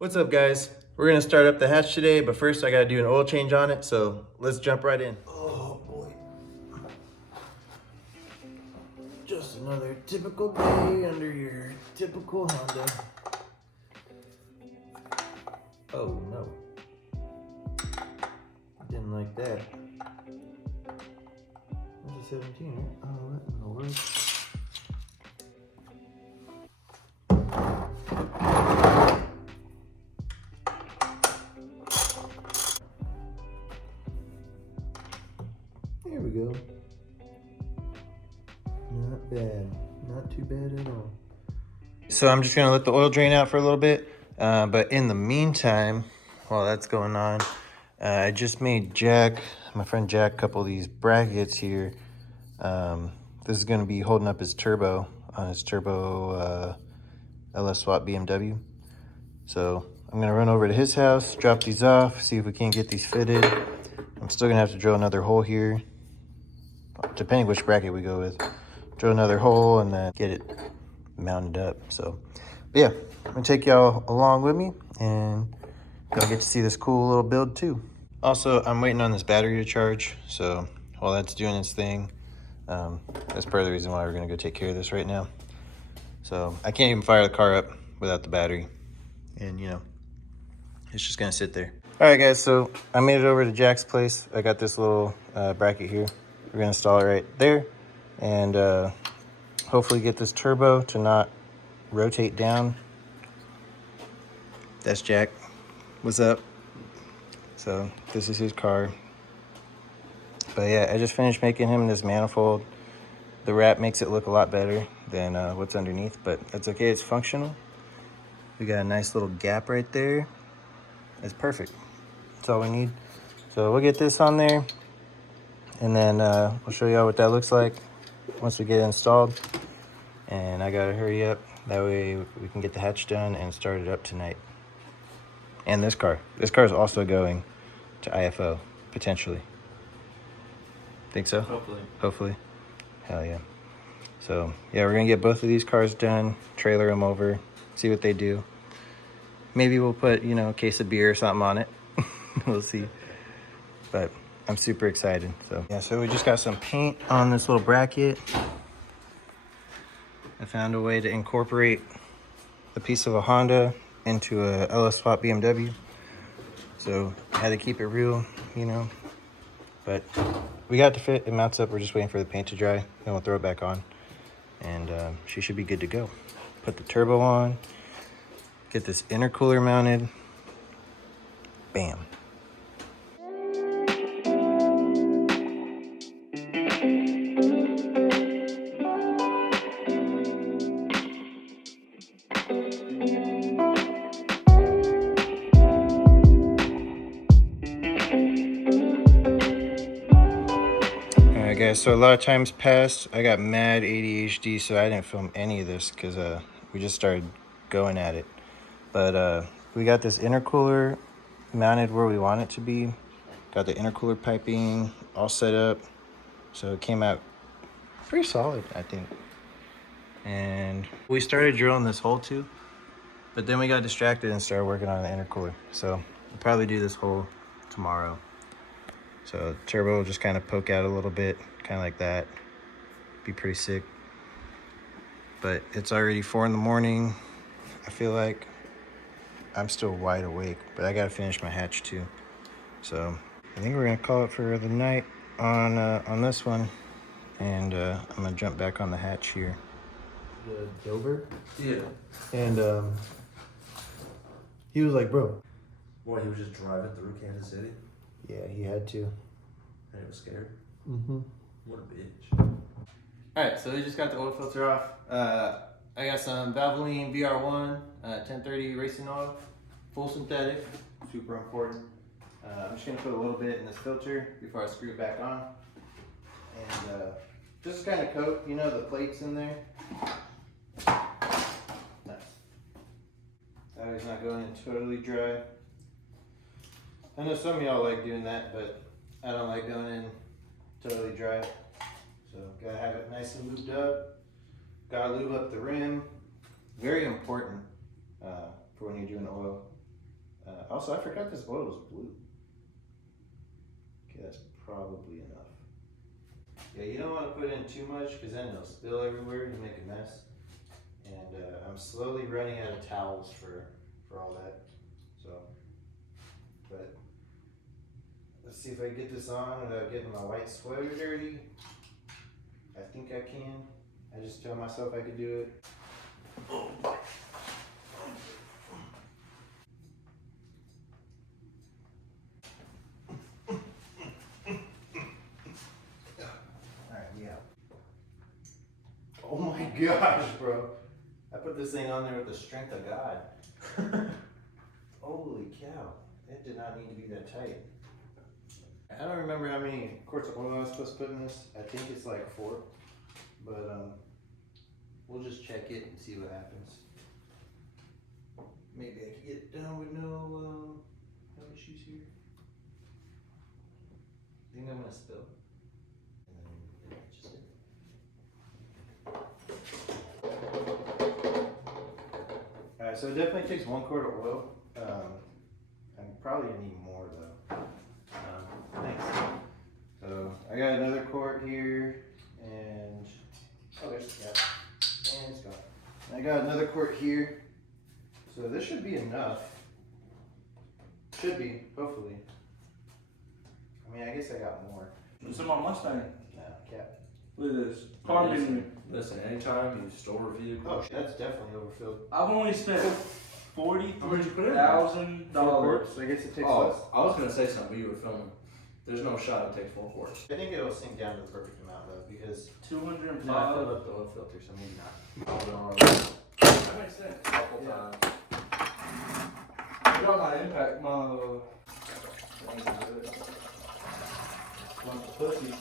What's up, guys? We're gonna start up the hatch today, but first I gotta do an oil change on it, so let's jump right in. Oh boy. Just another typical day under your typical Honda. Oh no. Didn't like that. That's a 17, right? Oh, what in the world? There we go. Not bad. Not too bad at all. So I'm just gonna let the oil drain out for a little bit. But in the meantime, while that's going on, I just made my friend Jack, a couple of these brackets here. This is gonna be holding up his turbo on his turbo LS swap BMW. So I'm gonna run over to his house, drop these off, see if we can't get these fitted. I'm still gonna have to drill another hole here, depending which bracket we go with. Drill another hole and then get it mounted up. So, but yeah, I'm gonna take y'all along with me and y'all get to see this cool little build too. Also, I'm waiting on this battery to charge. So while that's doing its thing, that's part of the reason why we're gonna go take care of this right now. So I can't even fire the car up without the battery. And you know, it's just gonna sit there. All right, guys, so I made it over to Jack's place. I got this little bracket here. We're gonna install it right there and hopefully get this turbo to not rotate down. That's Jack. What's up? So this is his car. But yeah, I just finished making him this manifold. The wrap makes it look a lot better than what's underneath, but that's okay, it's functional. We got a nice little gap right there. It's perfect. That's all we need. So we'll get this on there and then we'll show y'all what that looks like once we get it installed. And I gotta hurry up. That way we can get the hatch done and start it up tonight. And this car is also going to IFO, potentially. Think so? Hopefully. Hell yeah. So yeah, we're gonna get both of these cars done, trailer them over, see what they do. Maybe we'll put, you know, a case of beer or something on it. We'll see. But I'm super excited. So yeah, so we just got some paint on this little bracket. I found a way to incorporate a piece of a Honda into a LS swap BMW. So I had to keep it real, you know. But we got the fit, it mounts up. We're just waiting for the paint to dry, then we'll throw it back on. And she should be good to go. Put the turbo on, get this intercooler mounted. Bam. Alright guys, so a lot of times passed. I got mad ADHD, so I didn't film any of this because we just started going at it. But we got this intercooler mounted where we want it to be. Got the intercooler piping all set up. So it came out pretty solid, I think. And we started drilling this hole too, but then we got distracted and started working on the intercooler. So we'll probably do this hole tomorrow. So turbo will just kind of poke out a little bit, kind of like that. Be pretty sick. But it's already 4 in the morning. I feel like I'm still wide awake, but I gotta finish my hatch too. So I think we're gonna call it for the night on this one. And I'm gonna jump back on the hatch here. The Dover? Yeah. And he was like, bro. What, he was just driving through Kansas City? Yeah, he had to. And he was scared? Mm-hmm. What a bitch. Alright, so we just got the oil filter off. I got some Valvoline VR1 1030 racing oil, full synthetic, super important. I'm just gonna put a little bit in this filter before I screw it back on. And just kind of coat, you know, the plates in there. Nice. That way it's not going in totally dry. I know some of y'all like doing that, but I don't like going in totally dry. So gotta have it nice and lubed up. Gotta lube up the rim. Very important for when you're doing oil. Also, I forgot this oil was blue. Okay, that's probably enough. Yeah, you don't want to put in too much because then it'll spill everywhere and make a mess. And I'm slowly running out of towels for all that. So, but let's see if I can get this on without getting my white sweater dirty. I think I can. I just told myself I could do it. Oh. Oh my gosh, bro. I put this thing on there with the strength of God. Holy cow. It did not need to be that tight. I don't remember how many quarts of oil I was supposed to put in this. I think it's like 4. But we'll just check it and see what happens. Maybe I can get it done with no issues here. Think I'm gonna spill? And then just it. Alright, so it definitely takes 1 quart of oil. I'm probably gonna need more though. Thanks. So I got another quart here, and and it's gone. I got another quart here, so this should be enough. Should be, hopefully. I mean, I guess I got more. It's in my Mustang. No, cap. Look at this. Car menu. Listen, anytime you store a vehicle. Oh, that's definitely overfilled. I've only spent How much you put in? $40,000. I guess it takes less. Oh, I was gonna say something, but you were filming. There's no shot it takes 4 quarts. I think it'll sink down to the perfect amount though, because 205. no, I filled up the oil filter, so maybe not. That makes sense. Couple Yeah. times. I got my impact, my pussy.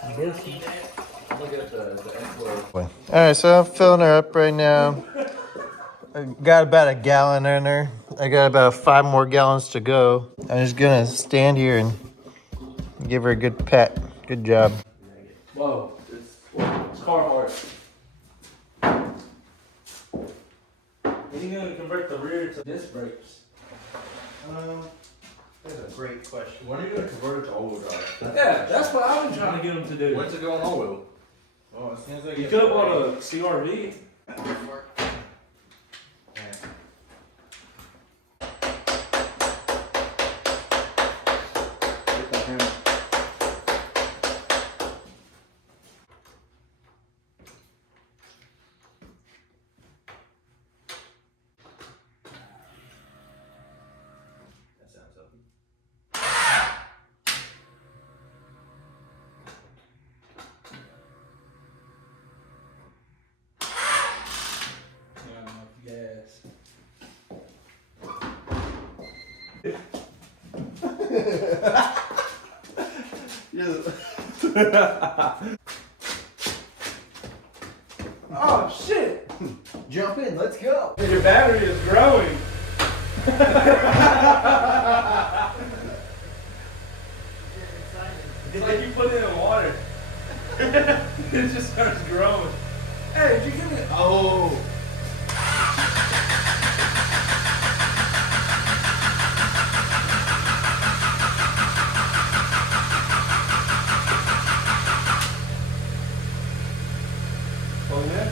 I'm gonna get the inflow. Alright, so I'm filling her up right now. I got about a gallon in her. I got about 5 more gallons to go. I'm just gonna stand here and give her a good pat. Good job. Whoa, it's Carhartt. When are you gonna convert the rear to disc brakes? That's a great question. When are you gonna convert it to all-wheel drive? Yeah, that's what I've been trying to get them to do. When's it going all-wheel? Oh, as soon as I You get could have bought a CRV. That sounds up. Gas. Oh shit! Jump in, let's go. Your battery is growing. It's like you put it in water. It just starts growing. Hey, did you give me? Oh. Oh yeah.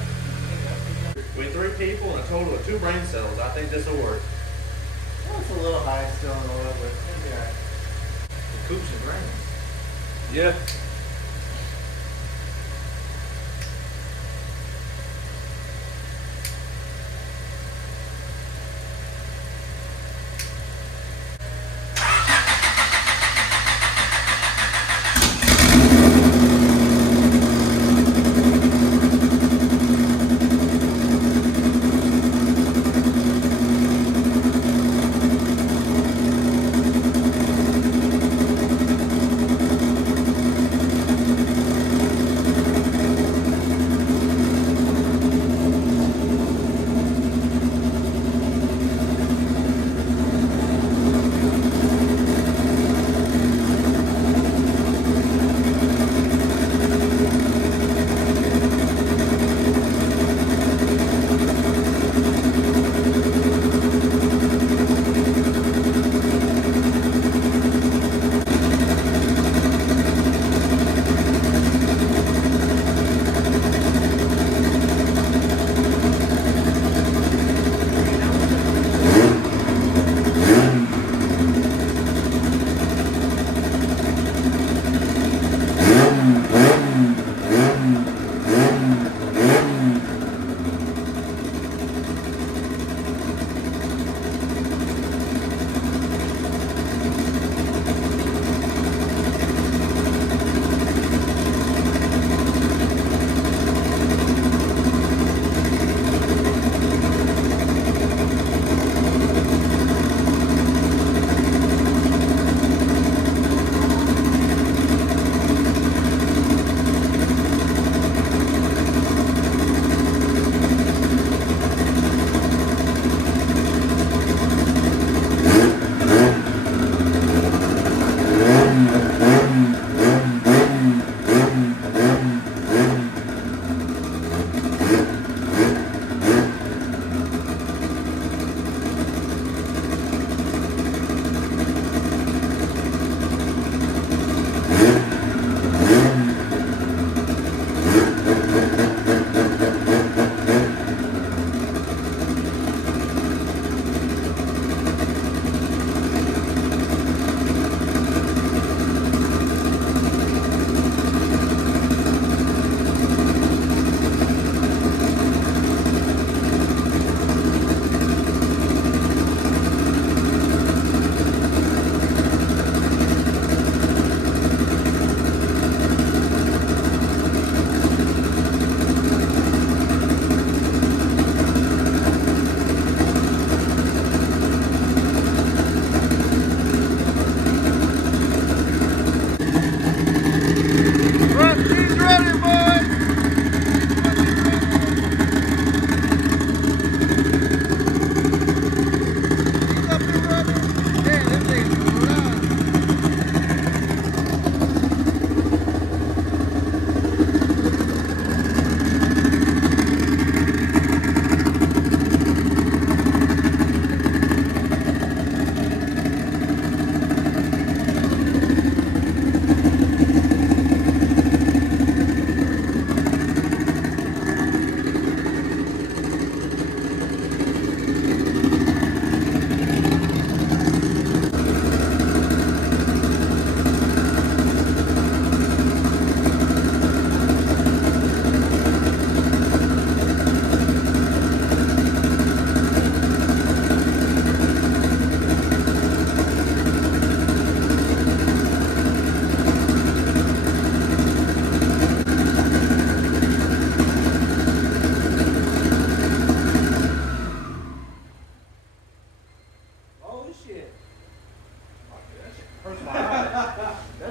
With 3 people and a total of 2 brain cells, I think this will work. Well, it's a little high still in oil, but it'll be alright. The coops and brains. Yeah.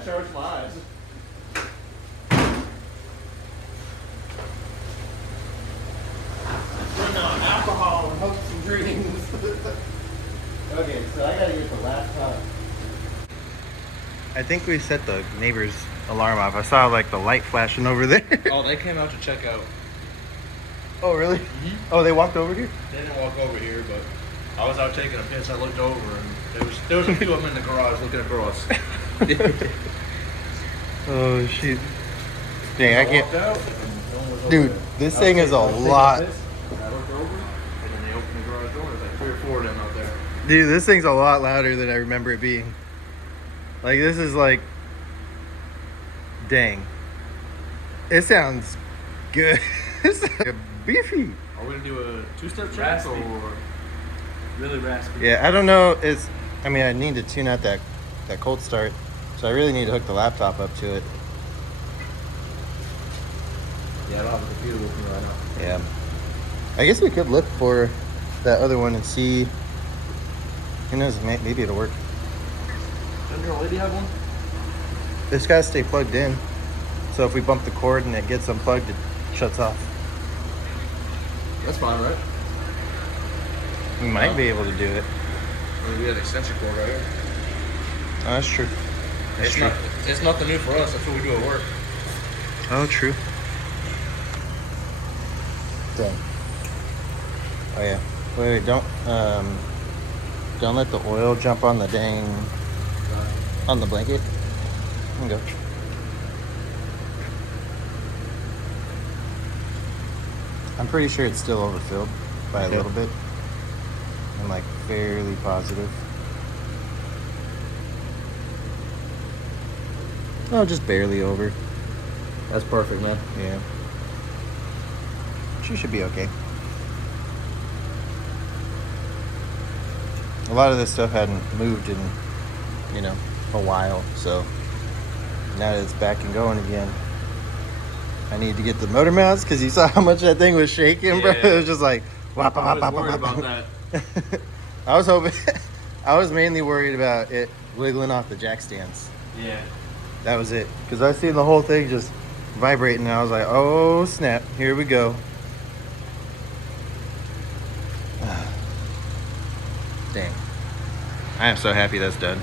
charge my eyes. Run on alcohol and hopes and dreams. Okay, so I gotta get the laptop. I think we set the neighbor's alarm off. I saw like the light flashing over there. Oh, they came out to check out. Oh, really? Oh, they walked over here? They didn't walk over here, but I was out taking a piss. I looked over and there was a few of them in the garage looking across. Oh, shoot. Dang, I can't. walked out, and no one was over Dude, there. this I thing was is a taking- I was taking lot. piss, and I looked over, and then they opened the garage door. There's like 3 or 4 of them out there. Dude, this thing's a lot louder than I remember it being. Like, this is like. Dang. It sounds good. It's beefy. Are we gonna do a 2-step check Raspy. or? Really raspy. Yeah, I don't know. I mean, I need to tune out that cold start. So I really need to hook the laptop up to it. Yeah, I don't have a computer with me right now. Yeah. I guess we could look for that other one and see. Who knows? Maybe it'll work. Doesn't your lady have one? It's got to stay plugged in. So if we bump the cord and it gets unplugged, it shuts off. That's fine, right? We might be able to do it. I mean, we had an extension cord right here. Oh, that's true. That's It's true. it's nothing new for us. That's what we do at work. Oh, true. Dang. Oh yeah. Wait, don't let the oil jump on the on the blanket. There you go. I'm pretty sure it's still overfilled by a little bit. I'm like fairly positive. Oh, just barely over. That's perfect, man. Yeah. She should be okay. A lot of this stuff hadn't moved in, a while, so now that it's back and going again, I need to get the motor mounts because you saw how much that thing was shaking, bro. Yeah. It was just like, wop, I wop, was wop, worried wop, about wop. that. I was hoping, I was mainly worried about it wiggling off the jack stands. Yeah. That was it. Because I seen the whole thing just vibrating and I was like, oh snap, here we go. Dang. I am so happy that's done.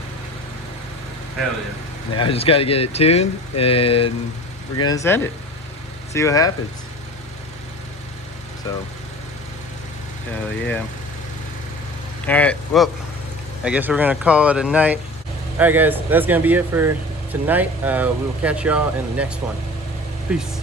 Hell yeah. Now I just got to get it tuned and we're going to send it. See what happens. So, hell yeah. Alright, well, I guess we're going to call it a night. Alright guys, that's going to be it for tonight. We will catch y'all in the next one. Peace.